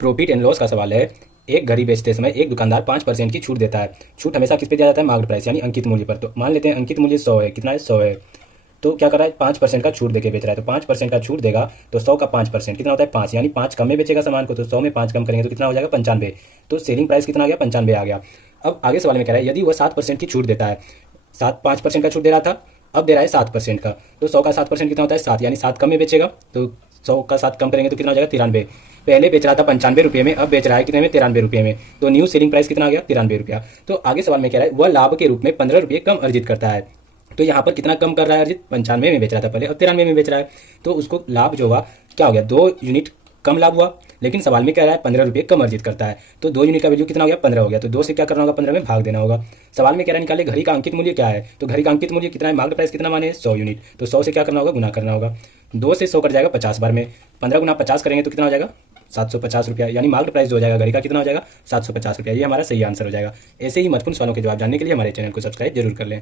Profit and loss का सवाल है। एक घड़ी बेचते समय एक दुकानदार 5% की छूट देता है। छूट हमेशा किस पे दिया जाता है? मार्केट प्राइस यानी अंकित मूल्य पर। तो मान लेते हैं अंकित मूल्य 100 है। कितना है? 100 है। तो क्या कर रहा है? 5% का छूट देके बेच रहा है। तो 5% का छूट देगा तो 100 का 5% कितना होता है? 5, यानी 5 कम में बेचेगा सामान को। तो 100 में 5 कम करेंगे तो कितना हो जाएगा? 95। तो सेलिंग प्राइस कितना आ गया? 95 आ गया। अब आगे सवाल में कह रहा है यदि वह 7% की छूट देता है। 5% का छूट दे रहा था, अब दे रहा है 7% का। तो 100 का 7% कितना होता है? 7, यानी 7 कम में बेचेगा। तो 100 का 7 कम करेंगे तो कितना हो जाएगा? 93। पहले बेच रहा था 95 रुपये में, अब बेच रहा है कितने में? 93 रुपये में। तो न्यू सेलिंग प्राइस कितना आ गया? 93 रुपया। तो आगे सवाल में कह रहा है वह लाभ के रूप में 15 रुपये कम अर्जित करता है। तो यहाँ पर कितना कम कर रहा है अर्जित? 95 में बेच रहा था पहले, अब 93 में बेच रहा है। तो उसको लाभ जो हुआ क्या हो गया? 2 यूनिट कम लाभ हुआ। लेकिन सवाल में कह रहा है 15 रुपये कम अर्जित करता है। तो 2 यूनिट का वैल्यू कितना हो गया? 15 हो गया। तो 2 से क्या करना होगा? 15 में भाग देना होगा। सवाल में कह रहा है निकाले घड़ी का अंकित मूल्य क्या है। तो घड़ी का अंकित मूल्य कितना है? मार्केट प्राइस कितना माने? 100 यूनिट। तो 100 से क्या करना होगा? गुना करना होगा। 2 से 100 कट जाएगा 50 बार में। 15 गुना 50 करेंगे तो कितना हो जाएगा? 750 रुपया। यानी मार्केट प्राइस जो हो जाएगा घड़ी का कितना हो जाएगा? 750 रुपया। ये हमारा सही आंसर हो जाएगा। ऐसे ही महत्वपूर्ण सवालों के जवाब जानने के लिए हमारे चैनल को सब्सक्राइब जरूर कर लें।